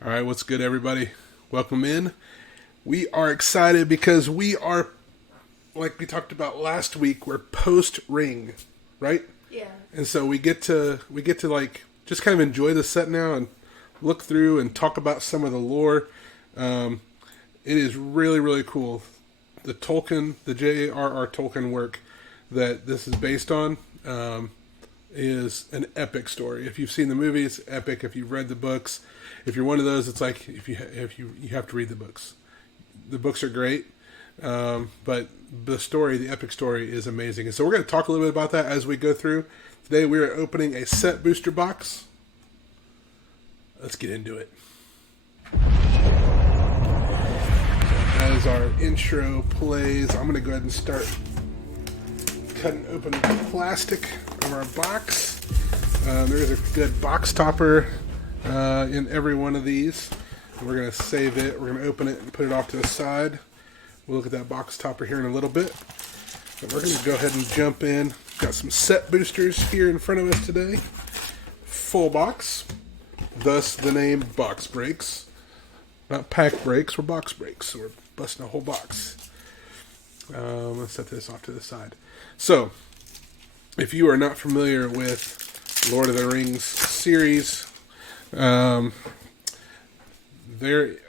All right, what's good, everybody? Welcome in. We are excited because we are, like we talked about last week, we're post ring, right? Yeah. And so we get to like just kind of enjoy the set now and look through and talk about some of the lore. It is really really cool. The Tolkien, the J.R.R. Tolkien work that this is based on is an epic story. If you've seen the movies, epic. If you've read the books, if you're one of those, it's like if you have to read the books. The books are great, but the story, the epic story, is amazing. And so we're going to talk a little bit about that as we go through. Today we are opening a set booster box. Let's get into it. As our intro plays, I'm going to go ahead and start cutting open the plastic of our box. There's a good box topper in every one of these. We're going to save it. We're going to open it and put it off to the side. We'll look at that box topper here in a little bit. But we're going to go ahead and jump in. Got some set boosters here in front of us today. Full box. Thus the name Box Breaks. Not pack breaks, we're box breaks. So we're busting a whole box. Let's set this off to the side. So, if you are not familiar with Lord of the Rings series, there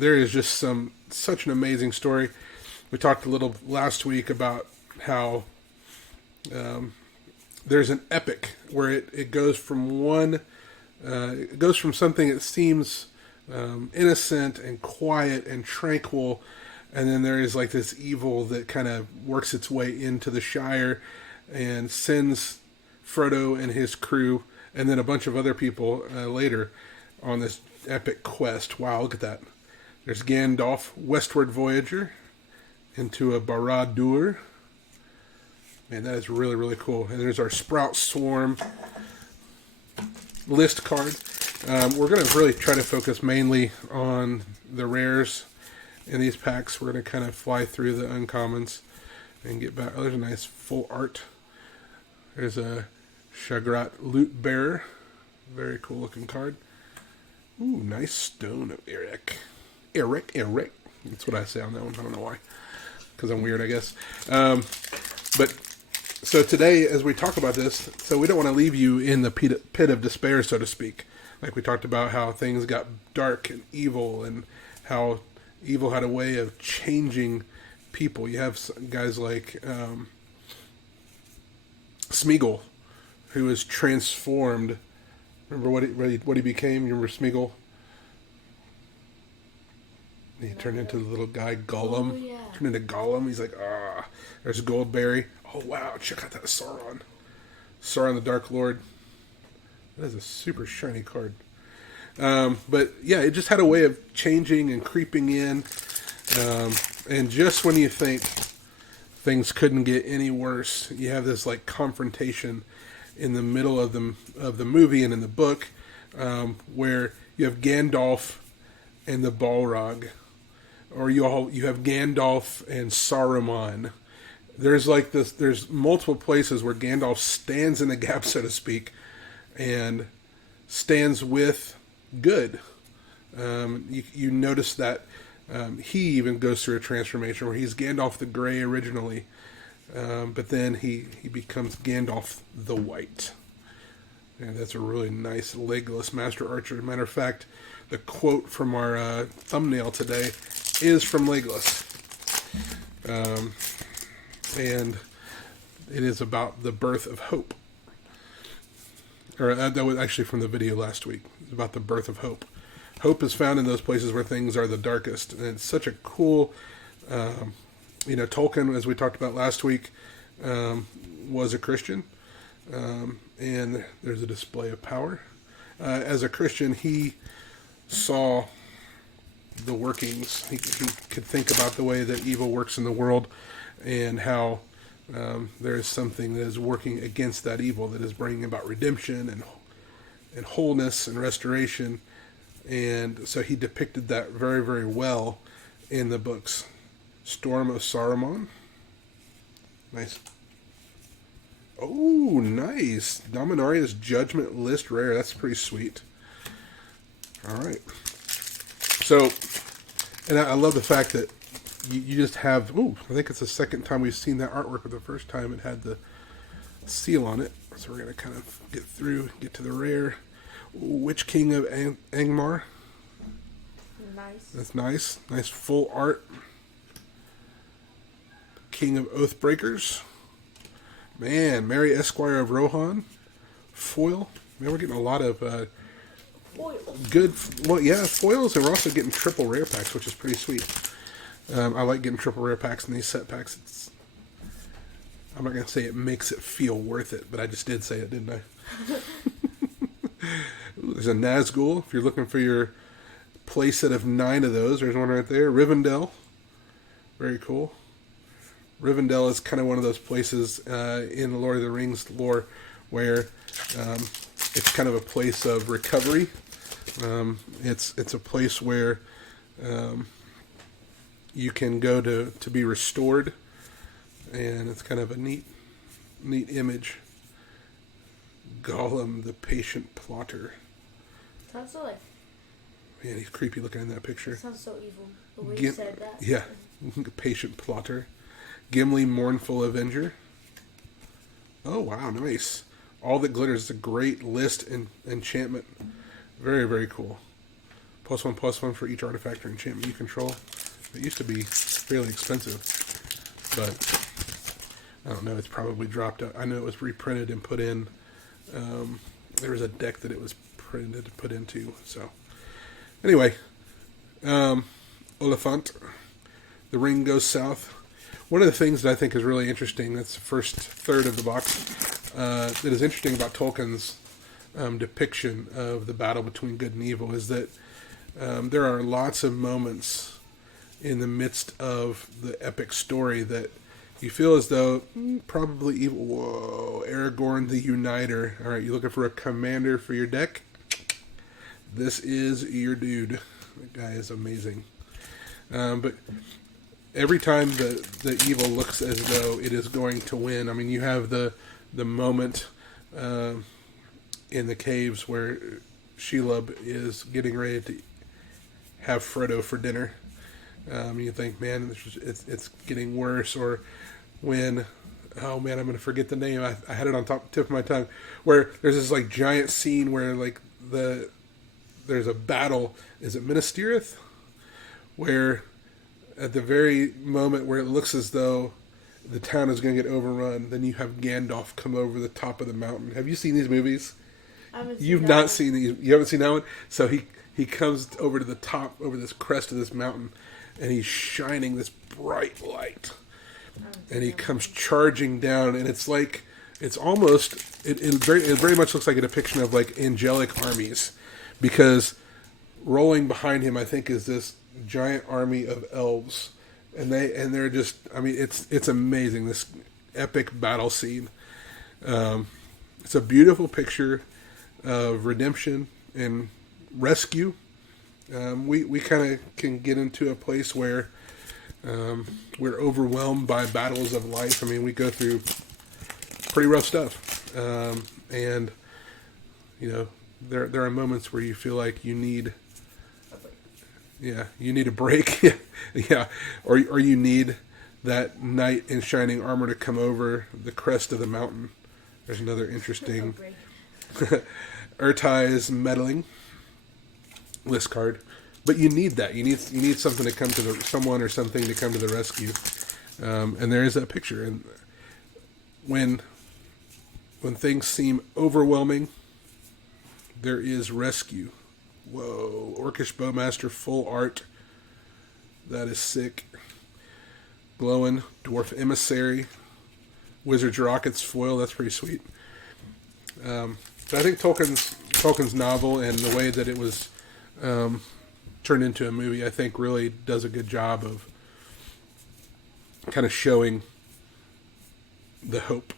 is just such an amazing story. We talked a little last week about how there's an epic where it goes from it goes from something that seems innocent and quiet and tranquil, and then there is like this evil that kind of works its way into the Shire and sends Frodo and his crew and then a bunch of other people later on this epic quest. Wow, look at that. There's Gandalf, Westward Voyager, into a Barad-dûr. Man, that is really, really cool. And there's our Sprout Swarm list card. We're going to really try to focus mainly on the rares in these packs. We're going to kind of fly through the uncommons and get back. Oh, there's a nice full art. There's a Shagrat Loot Bearer. Very cool looking card. Ooh, nice Stone of Eric. Eric. That's what I say on that one. I don't know why. Because I'm weird, I guess. But so today, as we talk about this, so we don't want to leave you in the pit of despair, so to speak. Like we talked about how things got dark and evil, and how evil had a way of changing people. You have guys like Smeagol, who is transformed. Remember what he became? You remember Smeagol? He turned into the little guy Gollum. Oh, yeah. Turned into Gollum. He's like, there's Goldberry. Oh, wow, check out that Sauron. Sauron the Dark Lord. That is a super shiny card. But, yeah, it just had a way of changing and creeping in. And just when you think things couldn't get any worse, you have this, like, confrontation in the middle of the movie and in the book, where you have Gandalf and the Balrog. Or you have Gandalf and Saruman. There's like this. There's multiple places where Gandalf stands in the gap, so to speak, and stands with good. You notice that he even goes through a transformation where he's Gandalf the Grey originally, but then he becomes Gandalf the White. And that's a really nice Legolas Master Archer. Matter of fact, the quote from our thumbnail today is from Legolas. And it is about the birth of hope. Or that was actually from the video last week. It's about the birth of hope. Hope is found in those places where things are the darkest. And it's such a cool, Tolkien, as we talked about last week, was a Christian. And there's a display of power. As a Christian, he saw the workings. He could think about the way that evil works in the world and how there is something that is working against that evil, that is bringing about redemption and wholeness and restoration. And so he depicted that very, very well in the books. Storm of Saruman. Nice. Oh, nice. Dominaria's Judgment List rare. That's pretty sweet. All right. So, and I love the fact that you just have, I think it's the second time we've seen that artwork, but the first time it had the seal on it. So we're going to kind of get to the rare. Witch King of Angmar. Nice. That's nice. Nice full art. King of Oathbreakers. Man, Mary Esquire of Rohan. Foil. Man, we're getting a lot of Foils. good, foils, and we're also getting triple rare packs, which is pretty sweet. I like getting triple rare packs in these set packs. I'm not going to say it makes it feel worth it, but I just did say it, didn't I? Ooh, there's a Nazgul. If you're looking for your play set of 9 of those, there's one right there. Rivendell. Very cool. Rivendell is kind of one of those places in the Lord of the Rings lore where it's kind of a place of recovery. It's a place where you can go to be restored, and it's kind of a neat image. Gollum, the patient plotter. Sounds so like. Man, he's creepy looking in that picture. Sounds so evil. The way you said that. Yeah, patient plotter. Gimli, mournful avenger. Oh wow, nice. All that glitters is a great list and enchantment. Very, very cool. +1/+1 for each artifact or enchantment you control. It used to be fairly expensive, but I don't know. It's probably dropped out. I know it was reprinted and put in. There was a deck that it was printed to put into. So anyway, Oliphant. The Ring Goes South. One of the things that I think is really interesting, that's the first third of the box, that is interesting about Tolkien's depiction of the battle between good and evil is that there are lots of moments in the midst of the epic story that you feel as though probably evil. Whoa, Aragorn the Uniter. All right, you looking for a commander for your deck? This is your dude. That guy is amazing. But every time the evil looks as though it is going to win, I mean, you have the moment in the caves where Shelob is getting ready to have Frodo for dinner. You think, man, it's getting worse. Or when, oh man, I'm going to forget the name. I had it on tip of my tongue. Where there's this like giant scene where like there's a battle. Is it Minas Tirith? Where at the very moment where it looks as though the town is going to get overrun, then you have Gandalf come over the top of the mountain. Have you seen these movies? You've not seen these. You haven't seen that one? So he comes over to the top, over this crest of this mountain, and he's shining this bright light. And he comes charging down, and it's like, it's almost, it very much looks like a depiction of like angelic armies, because rolling behind him, I think, is this giant army of elves, and they're just, I mean, it's amazing, this epic battle scene. It's a beautiful picture of redemption and rescue. We kind of can get into a place where we're overwhelmed by battles of life. I mean, we go through pretty rough stuff, and you know, there are moments where you feel like you need a break. Yeah, or you need that knight in shining armor to come over the crest of the mountain. There's another interesting Urtai's meddling list card. But you need that. You need something to come to someone or something to come to the rescue. And there is that picture. And when things seem overwhelming, there is rescue. Whoa, Orcish Bowmaster full art. That is sick. Glowing Dwarf Emissary. Wizard's Rockets foil. That's pretty sweet. But I think Tolkien's novel and the way that it was turned into a movie, I think, really does a good job of kind of showing the hope.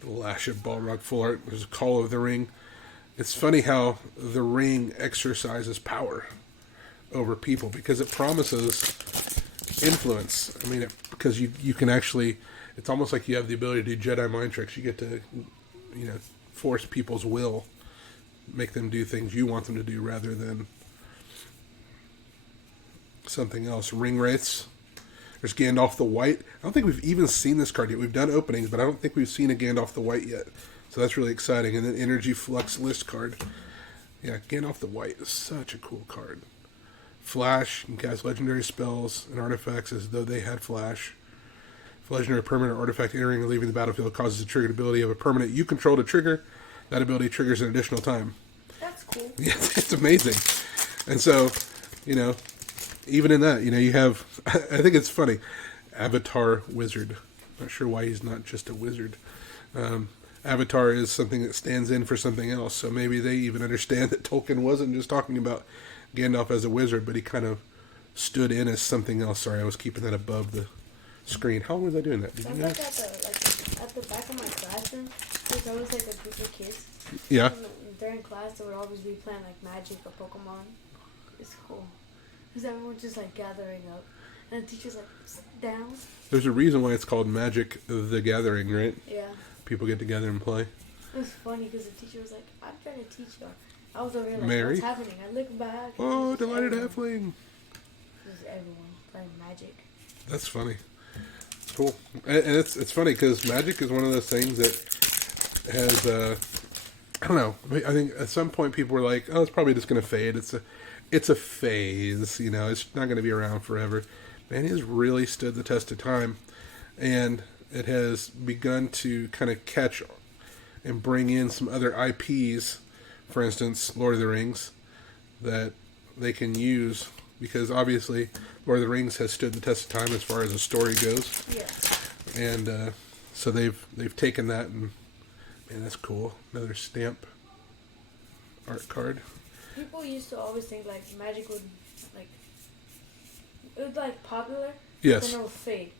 The Lash of Balrog full art. There's a Call of the Ring. It's funny how the ring exercises power over people because it promises influence. I mean, because you can actually, it's almost like you have the ability to do Jedi mind tricks. You get to, force people's will, make them do things you want them to do rather than something else. Ring Wraiths. There's Gandalf the White. I don't think we've even seen this card yet. We've done openings, but I don't think we've seen a Gandalf the White yet. So that's really exciting. And then Energy Flux List card. Yeah, Gandalf the White is such a cool card. Flash, you can cast legendary spells and artifacts as though they had flash. If a legendary permanent or artifact entering or leaving the battlefield causes a triggered ability of a permanent you control to trigger, that ability triggers an additional time. That's cool. Yeah, it's amazing. And so, even in that, you have, I think it's funny, Avatar Wizard. Not sure why he's not just a wizard. Avatar is something that stands in for something else, so maybe they even understand that Tolkien wasn't just talking about Gandalf as a wizard, but he kind of stood in as something else. Sorry, I was keeping that above the screen. How long was I doing that? Did you know? At the back of my classroom, there's always like a group of kids. Yeah. And during class, they would always be playing like Magic or Pokemon. It's cool. Because everyone's just like gathering up. And the teacher's like, sit down. There's a reason why it's called Magic the Gathering, right? Yeah. People get together and play. It was funny because the teacher was like, I'm trying to teach you. I was over here like, Mary? what's happening? I look back. Oh, delighted halfling. Just everyone playing Magic. That's funny. It's cool. And it's funny because Magic is one of those things that has, I don't know. I think at some point people were like, oh, it's probably just going to fade. It's a phase. It's not going to be around forever. Man, it has really stood the test of time. And it has begun to kind of catch and bring in some other IPs, for instance, Lord of the Rings, that they can use, because obviously Lord of the Rings has stood the test of time as far as the story goes. Yeah. And so they've taken that, and man, that's cool. Another stamp art card. People used to always think like Magic would like popular, Yes. then it would fade.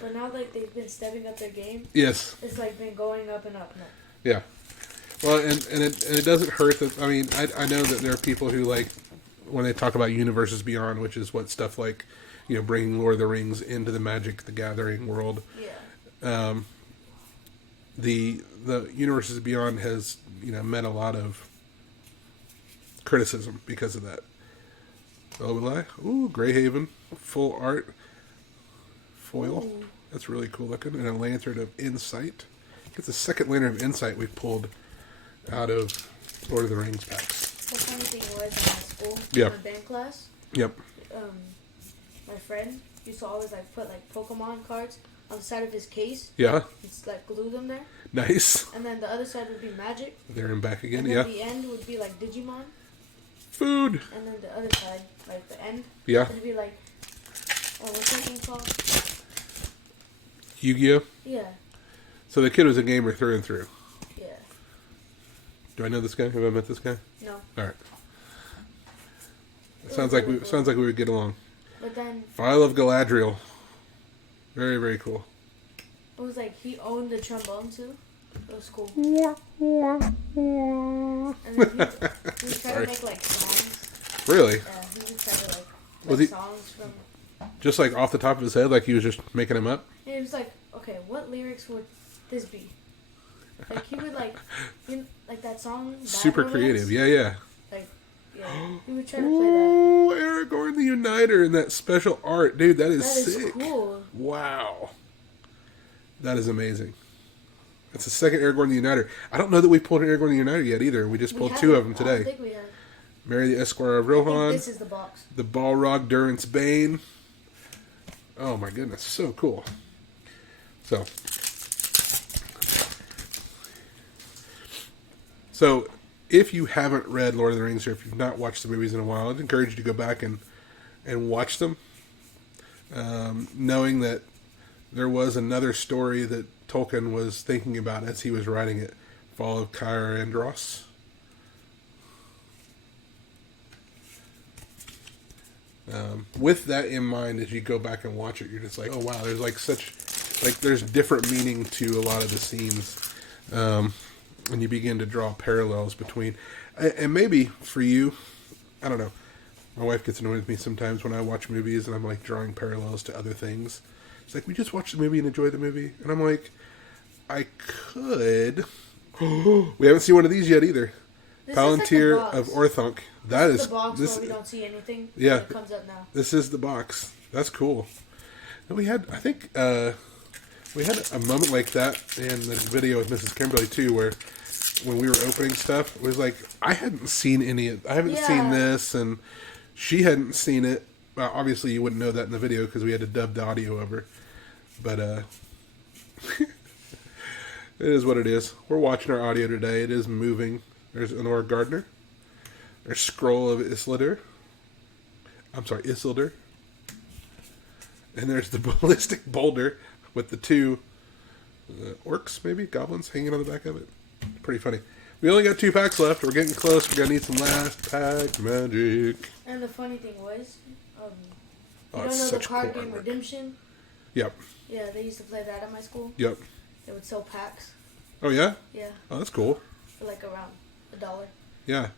But now like they've been stepping up their game. Yes. It's like been going up and up and up. Yeah. Well, and it doesn't hurt that. I mean, I know that there are people who like when they talk about Universes Beyond, which is what stuff like, bringing Lord of the Rings into the Magic the Gathering world. Yeah. The Universes Beyond has met a lot of criticism because of that. Ooh, Greyhaven, full art foil. Ooh. That's really cool looking. And a Lantern of Insight. It's the second Lantern of Insight we've pulled out of Lord of the Rings packs. The funny thing was in my school, Yeah. my band class, Yep. my friend used to always like put like Pokemon cards on the side of his case. Yeah. He'd like glue them there. Nice. And then the other side would be Magic. There and back again. And then Yeah. the end would be like Digimon. Food. And then the other side, like the end, Yeah. would be like, what's that thing called? Yu-Gi-Oh. Yeah. So the kid was a gamer through and through. Yeah. Do I know this guy? Have I met this guy? No. All right. Sounds like we would get along. But then Vial of Galadriel. Very, very cool. it was like he owned the trombone too. It was cool. And then he would try to make like songs. Really? Yeah, he would try to like Was make he- songs from. Just like off the top of his head, like he was just making them up? And he was like, okay, what lyrics would this be? Like he would like that song. Bad Super Romance? creative. Yeah, yeah. Like, yeah, he would try to play that. Ooh, Aragorn the Uniter in that special art. Dude, that is That is sick. cool. Wow. That is amazing. That's the second Aragorn the Uniter. I don't know that we pulled an Aragorn the Uniter yet either. We just pulled two of them I don't today. think we have. Mary the Esquire of I think Rohan. this is the box. The Balrog Durance Bane. Oh my goodness, so cool. So if you haven't read Lord of the Rings or if you've not watched the movies in a while, I'd encourage you to go back and watch them. Knowing that there was another story that Tolkien was thinking about as he was writing it, Fall of Caer Andros. With that in mind, as you go back and watch it, you're just like, oh wow, there's there's different meaning to a lot of the scenes, and you begin to draw parallels between, and maybe for you, I don't know. My wife gets annoyed with me sometimes when I watch movies and I'm like drawing parallels to other things. It's like, we just watch the movie and enjoy the movie, and I'm like, I could. We haven't seen one of these yet either. This Palantir is like the of box. Orthonk. That This is the box this. where we don't see anything. Yeah. And it comes up now. This is the box. That's cool. And we had, I think, we had a moment like that in the video with Mrs. Kimberly too, where when we were opening stuff, it was like I hadn't seen I haven't seen this, and she hadn't seen it. Well, obviously, you wouldn't know that in the video because we had to dub the audio over. But it is what it is. We're watching our audio today. It is moving. There's Honora Gardner. There's Scroll of Isildur. I'm sorry, Isildur. And there's the ballistic boulder with the two orcs, maybe goblins, hanging on the back of it. Pretty funny. We only got 2 packs left. We're getting close. We're gonna need some last pack magic. And the funny thing was, you Oh, don't it's know the such card cool game artwork. Redemption? Yep. Yeah, they used to play that at my school. Yep. They would sell packs. Oh yeah. Yeah, Oh, that's cool. for like around $1. Yeah.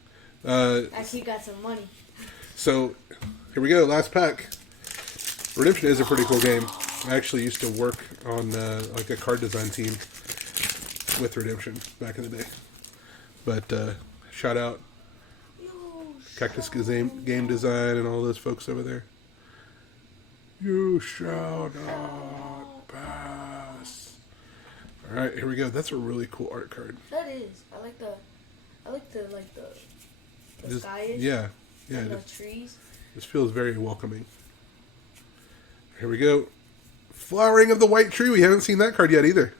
Actually, got some money. So here we go. Last pack. Redemption is a pretty cool game. I actually used to work on like a card design team with Redemption back in the day. But shout out Cactus Game Design and all those folks over there. You shall not pass. All right, here we go. That's a really cool art card. That is. I like the Just- sky. yeah, And the it trees. just feels very welcoming. Here we go. Flowering of the White Tree. We haven't seen that card yet either.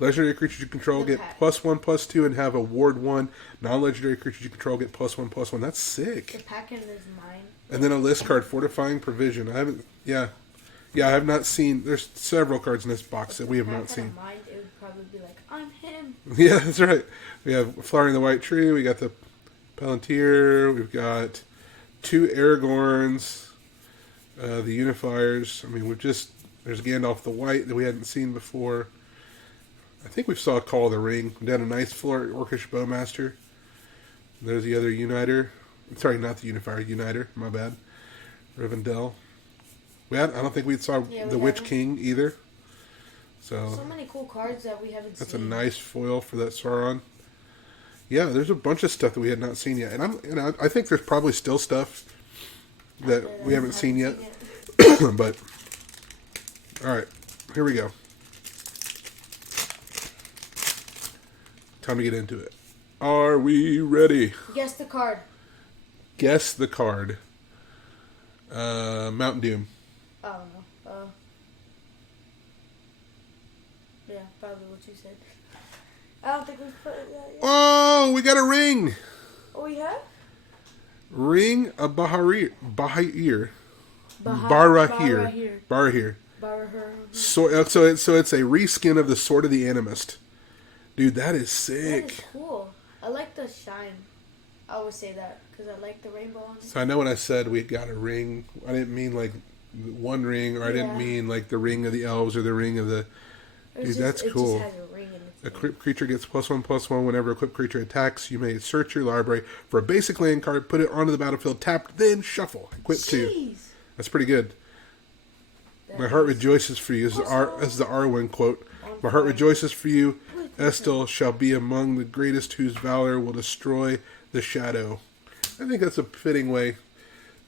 Legendary creatures you control The get pack. +1/+2 and have a ward 1. Non-legendary creatures you control get +1/+1. That's The sick. pack-in is mine. And then a list card, Fortifying Provision. I haven't. Yeah, I have not seen. There's several cards in this box that we have not seen. Mine, it would probably be like, I'm him. Yeah, that's right. We have Flowering the White Tree. We got the Palantir. We've got 2 Aragorns. The Unifiers. I mean, there's Gandalf the White that we hadn't seen before. I think we saw Call of the Ring. We got a nice floor Orcish Bowmaster. There's the other Uniter. Sorry, not the Unifier. Uniter. My bad. Rivendell. I don't think we saw the Witch haven't. King either. So many cool cards that we haven't that's a seen. nice foil for that Sauron. Yeah, there's a bunch of stuff that we had not seen yet, and I think there's probably still stuff that we haven't seen yet. But all right, here we go. Time to get into it. Are we ready? Guess the card. Guess the card. Mount Doom. I don't know. Yeah, probably what you said. I don't think we've put it yet. Oh, we got a ring. Oh, we have? Ring of Barahir. Barahir. So it's a reskin of the Sword of the Animist. Dude, that is sick. That is cool. I like the shine. I always say that because I like the rainbow on it. So I know when I said we got a ring, I didn't mean like one ring, or I didn't mean like the ring of the elves or the ring of the... Dude, that's cool. It just has a ring in its Equipped creature gets +1/+1 whenever equipped creature attacks. You may search your library for a basic land card, put it onto the battlefield, tapped, then shuffle. Equip 2. That's pretty good. My heart rejoices for you. This is the Arwen quote. My heart rejoices for you. Estel shall be among the greatest whose valor will destroy the shadow. I think that's a fitting way.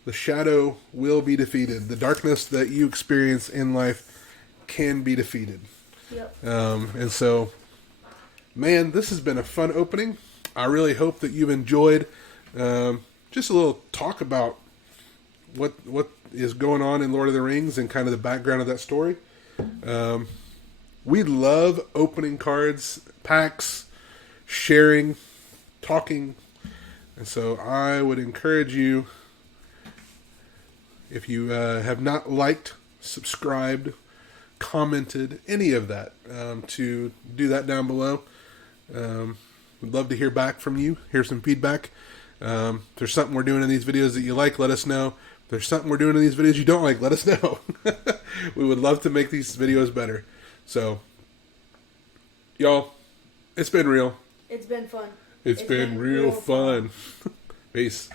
The shadow will be defeated. The darkness that you experience in life can be defeated. Yep. And so, man, this has been a fun opening. I really hope that you've enjoyed just a little talk about what is going on in Lord of the Rings and kind of the background of that story. We love opening cards, packs, sharing, talking. And so I would encourage you, if you have not liked, subscribed, commented, any of that, to do that down below. We'd love to hear back from you, hear some feedback. If there's something we're doing in these videos that you like, let us know. If there's something we're doing in these videos you don't like, let us know. We would love to make these videos better. So, y'all, it's been real. It's been fun. It's been real fun. Peace.